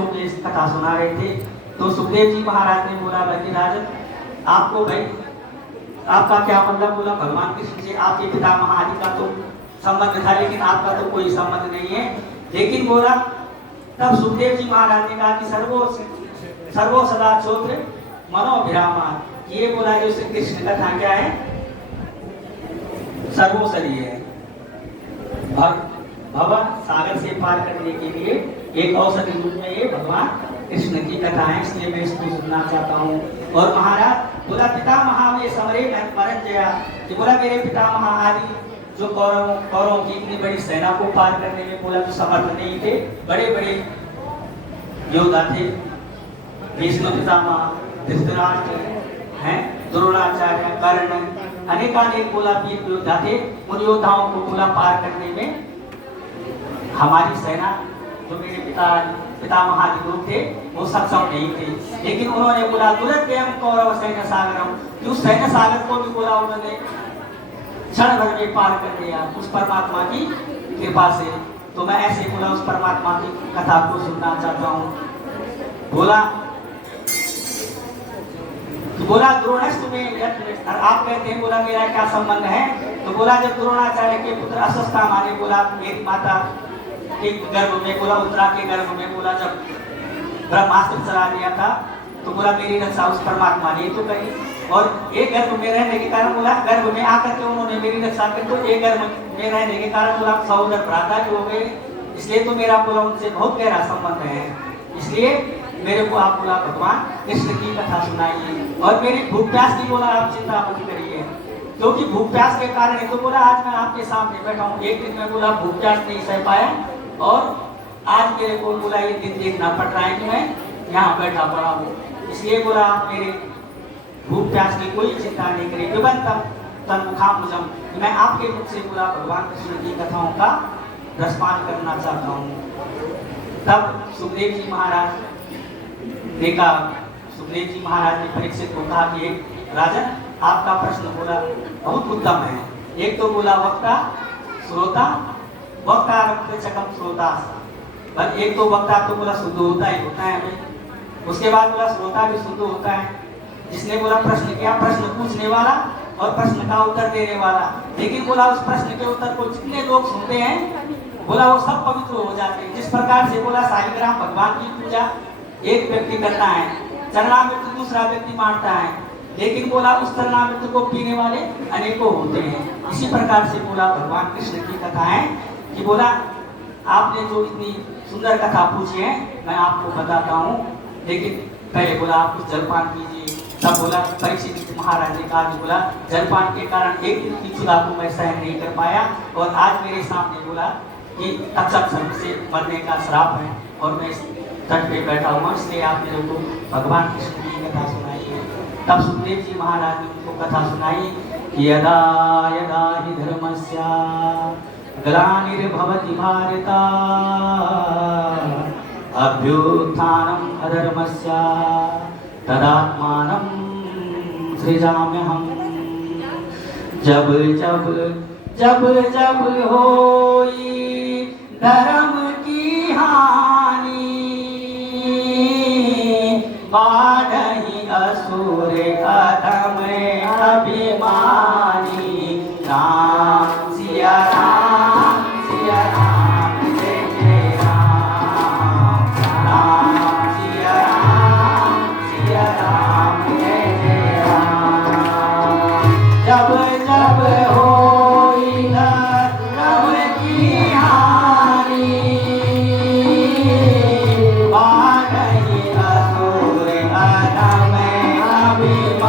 बच्चों को इस कथा सुना रहे थे। तो सुखदेव जी महाराज ने बोला भाई राजन, आपको भाई आपका क्या मतलब? बोला भगवान कृष्ण से आपके पिता महादि का तो संबंध था, लेकिन आपका तो कोई संबंध नहीं है। लेकिन बोला तब सुखदेव जी महाराज ने कहा कि सर्वो सदा चोत्र मनोभिरामा, ये बोला जो श्री कृष्ण कथा क्या है? सर्वोसरी है। भवन सागर से पार करने के लिए एक औषधि रूप में ये भगवान कृष्ण की कथा है, इसलिए मैं इसको सुनना चाहता हूँ। और महाराज बोला पिता महा में समरे मरण जया, कि बोला मेरे पिता महा आदि जो कौरवों की इतनी बड़ी सेना को पार करने में बोला तो समर्थ नहीं थे, बड़े बड़े योद्धा थे, भीष्म पितामह, धृतराष्ट्र हैं, द्रोणाचार्य, कर्ण, अनेकानेक बोला वीर योद्धा थे। उन योद्धाओं को बोला पार करने में हमारी सेना जो मेरे पिता महादि लोग थे वो सक्षम नहीं थे। लेकिन उन्होंने बोला दुरत्यम कौरव सैन्य सागरम, कि उस सैन्य सागर को भी बोला उन्होंने क्षण भर में पार कर दिया उस परमात्मा की कृपा से। तो मैं ऐसे बोला उस परमात्मा की कथा को सुनना चाहता हूँ। बोला तो बोला द्रोणस्तु में, आप कहते हैं बोला मेरा क्या संबंध है? तो बोला जब द्रोणाचार्य के पुत्र अश्वत्थामा ने बोला मेरी माता के गर्भ में, बोला उत्तरा के गर्भ में बोला जब ब्रह्मास्त्र चला दिया था, तो बोला मेरी रक्षा उस परमात्मा ने तो करी। और एक गर्भ में रहने के कारण बोला गर्भ में आकर के उन्होंने मेरी रक्षा की, तो एक गर्भ में रहने के कारण बोला सहोदर भ्राता जो हो गए, इसलिए तो मेरा बोला उनसे बहुत गहरा संबंध है। इसलिए मेरे को आप बोला भगवान कृष्ण की कथा सुनाइए। और मेरी भूख प्यास की बोला आप चिंता मत करिए, क्योंकि भूख प्यास के कारण ही तो बोला आज मैं आपके सामने बैठा हूँ। एक दिन में बोला भूख प्यास नहीं सह पाया और आज मेरे को बोला ये दिन देखना पड़ रहा है कि मैं यहाँ बैठा पड़ा हूँ। इसलिए बोला आप मेरे भूख प्यास की कोई चिंता नहीं करिए। मैं आपके मुख से बोला भगवान कृष्ण की कथाओं का रसपान करना चाहता हूँ। तब सुखदेव जी महाराज ने कहा, सुखदेव जी महाराज ने परीक्षित को कहा कि राजन आपका प्रश्न बोला बहुत उत्तम है। एक तो बोला वक्ता श्रोता, वक्ता रक्षकम श्रोता, पर एक तो वक्ता तो बोला शुद्ध होता ही होता है हमें, उसके बाद बोला श्रोता भी शुद्ध होता है। जिसने बोला प्रश्न किया, प्रश्न पूछने वाला और प्रश्न का उत्तर देने वाला, लेकिन बोला उस प्रश्न के उत्तर को जितने लोग सुनते हैं बोला वो सब पवित्र हो जाते हैं। जिस प्रकार से बोला शालिग्राम भगवान की पूजा एक व्यक्ति करता है, चरणामृत दूसरा व्यक्ति मानता है, लेकिन बोला उस चरणामृत को पीने वाले अनेकों होते हैं। इसी प्रकार से बोला भगवान कृष्ण की कथा है कि बोला आपने जो इतनी सुंदर कथा पूछी है मैं आपको बताता हूँ, लेकिन पहले बोला आप कुछ जलपान कीजिए। तब बोला परीक्षित महाराज ने कहा कि बोला जलपान के कारण एक दिन की क्षुधा को मैं सहन नहीं कर पाया और आज मेरे सामने बोला कि तक्षक सर्प से मरने का श्राप है और मैं तट पे बैठा हुआ, इसलिए आप मेरे को भगवान कृष्ण की कथा सुनाइए। तब सुखदेव जी महाराज ने उनको कथा सुनाई कि यदा यदा हि धर्मस्य ग्लानिर्भवति भारत अभ्युत्थानम् अधर्मस्य तदात्मानं सृजाम्यहम्। जब जब जब जब होई धर्म की हानि बाढ़हि असुर अधम अभिमानी। राम सिया राम सिया राम जय जय राम, राम सिया राम जय जय राम। जब जब होई धर्म की हानि बाढ़हि असुर अधम अभिमानी।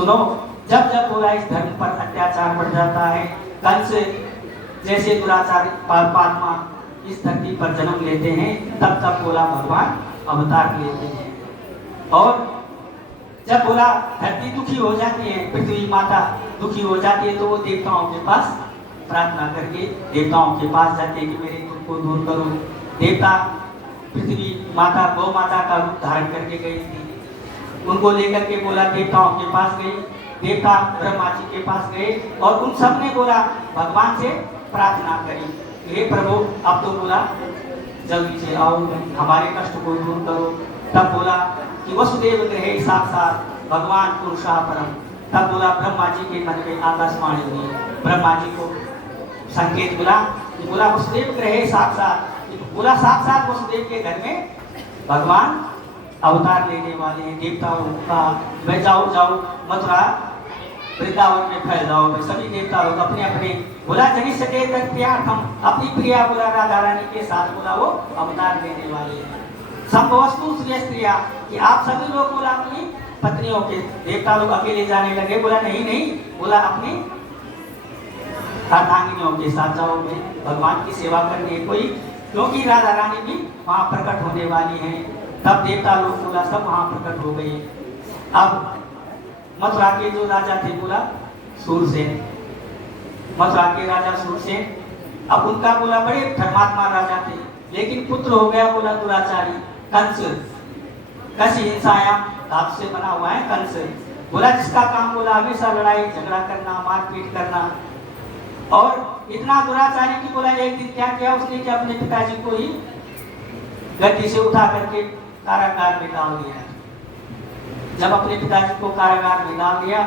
सुनो, जब जब बोला इस धर्म पर अत्याचार बढ़ जाता है, कंस जैसे दुराचारी पापात्मा इस धरती पर जन्म लेते हैं, तब तब बोला भगवान अवतार लेते हैं। और जब बोला धरती दुखी हो जाती है, पृथ्वी माता दुखी हो जाती है, तो वो देवताओं के पास प्रार्थना करके देवताओं के पास जाते हैं कि मेरे दुख को दूर करो। देवता पृथ्वी माता गौ माता का रूप धारण करके गई थी, उनको लेकर के बोला देवताओं के पास गई, देवता ब्रह्मा जी के पास गए और उन सब ने बोला भगवान से प्रार्थना करी, हे प्रभु अब तो बोला जल्दी से आओ, हमारे कष्ट को दूर करो। तब बोला कि वसुदेव ग्रहे साक्षात भगवान पुरुषा परम। तब बोला ब्रह्मा जी के मन में आकाशवाणी हुई, ब्रह्मा जी को संकेत बोला कि बोला वसुदेव ग्रहे साक्षात, बोला साक्षात वसुदेव के घर में भगवान अवतार लेने वाले हैं। देवताओं का मैं जाओ जाओ मथुरा वृंदावन में फैल जाओ, मैं सभी देवता लोग अपने अपने बोला जनी सके प्रियार्थम अपनी प्रिया बोला राधा रानी के साथ बोला वो अवतार लेने वाले हैं। संभवस्तु स्त्रिया कि आप सभी लोग बोला अपनी पत्नियों के, देवता लोग अकेले जाने लगे, बोला नहीं नहीं, बोला अपनी अर्धांगिनियों के साथ जाओ, भगवान की सेवा करनी है कोई, क्योंकि राधा रानी भी वहां प्रकट होने वाली है। तब देवता लोग बोला सब वहां प्रकट हो गए। अब मथुरा के जो राजा थे बोला सूरसेन, मथुरा के राजा सूरसेन, अब उनका बोला बड़े धर्मात्मा राजा थे, लेकिन पुत्र हो गया बोला दुराचारी कंस, कसी हिंसाया धातु से बना हुआ है कंस, बोला जिसका काम बोला हमेशा लड़ाई झगड़ा करना, मारपीट करना, और इतना दुराचारी की बोला एक दिन क्या किया उसने कि अपने पिताजी को ही गद्दी से उठा करके कारागार में डाल दिया। जब अपने पिताजी को कारागार में डाल दिया,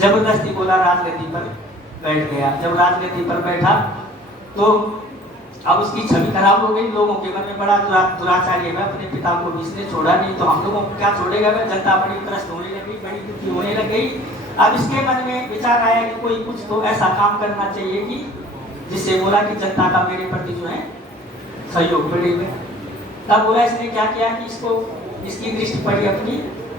जबरदस्ती बोला राजगद्दी पर बैठ गया। जब राजगद्दी पर बैठा तो अब उसकी छवि खराब हो गई, लोगों के मन में बड़ा दुराचारी है, अपने पिता को भी इसने छोड़ा नहीं तो हम लोगों को क्या छोड़ेगा। जनता बड़ी त्रस्त होने लगी, बड़ी दुखी होने लग गई। अब इसके मन में विचार आया कि कोई कुछ तो ऐसा काम करना चाहिए कि जिससे बोला कि जनता का मेरे प्रति जो है सहयोग बढ़ेगा। तब बोला इसने क्या किया कि इसकी दृष्टि पड़ी अपनी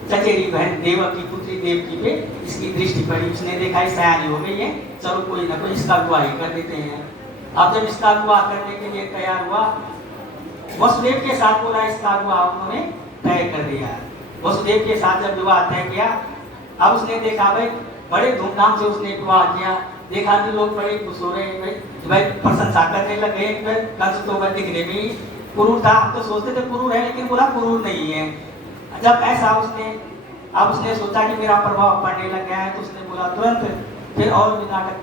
चचेरी बहन देवकी पुत्री देवकी पे, इसकी दृष्टि पड़ी, उसने देखा सयानी हो गई है, चलो कोई ना कोई इसका अगुवा ही कर देते हैं। अब जब इसका अगुवा करने के लिए तैयार हुआ, वसुदेव के साथ बोला इसका अगुवा उन्होंने तय कर दिया। वसुदेव के साथ जब विवाह तय किया, अब उसने देखा भाई बड़े धूमधाम से उसने विवाह किया, देखा कि लोग बड़े खुश हो रहे हैं, भाई प्रशंसा करने लगे। कंस तो दिखने में क्रूर था, हम तो सोचते थे क्रूर है, लेकिन बोला क्रूर नहीं है। जब ऐसा उसने सोचा कि मेरा प्रभाव पड़ने लग गया है, तो उसने बोला तुरंत फिर और भी नाटक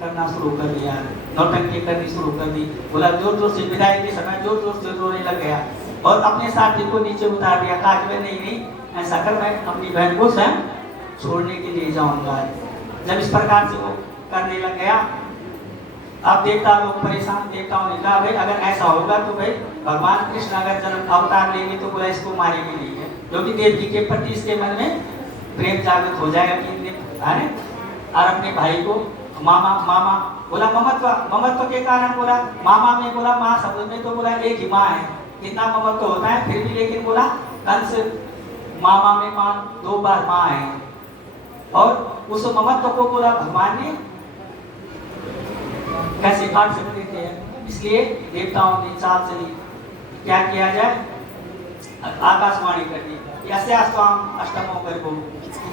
करना शुरू कर दिया, नौटंकी करनी शुरू कर दी। बोला जोर जोर से विदाई के समय जोर जोर से रोने लग गया और अपने साथी को नीचे उतार दिया। कहा कि नहीं ऐसा कर, मैं अपनी बहन को स्वयं छोड़ने के लिए जाऊंगा। जब इस प्रकार से वो करने लग गया, अब देवता लोग परेशान, देवताओं ने कहा भाई अगर ऐसा होगा तो भाई भगवान कृष्ण अगर जन्म अवतार लेंगे तो बोला इसको मारेंगे नहीं है, क्योंकि देवकी के प्रति इसके मन में प्रेम जागृत हो जाएगा कि और अपने भाई को मामा बोला ममत्व के कारण बोला मामा में बोला माँ शब्द में तो बोला एक ही माँ है, इतना ममत्व होता है, फिर भी लेकिन बोला कंस मामा में माँ 2 बार माँ है, और उस ममत्व को बोला भगवान ने कैसे काट सकते थे। इसलिए देवताओं ने चाल चली, क्या किया जाए, आकाशवाणी कर दी, अष्टमों कर को,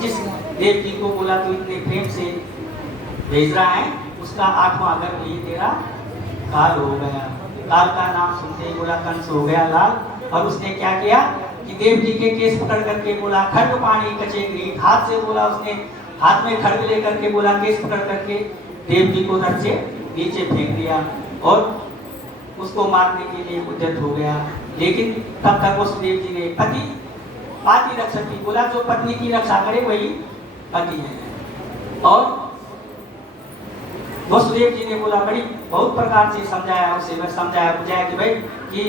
जिस देवकी को बोला तो इतने प्रेम से भेज रहा है, उसका 8वां गर्भ ही तेरा काल हो गया। काल का नाम सुनते ही बोला कंस हो गया लाल, और उसने क्या किया कि देवकी के केस पकड़ करके बोला खड्ग पानी कचेंगी, हाथ से बोला उसने हाथ में खड्ग लेकर के बोला केस पकड़ करके देवकी को रथ से नीचे फेंक दिया और उसको मारने के लिए उद्यत हो गया। लेकिन तब तक वसुदेव जी ने पाति रक्षक की बोला, जो पत्नी की रक्षा करे वही पति है। और वसुदेव जी ने बोला बहुत प्रकार से समझाया, उसे समझाया बुझाया कि भाई कि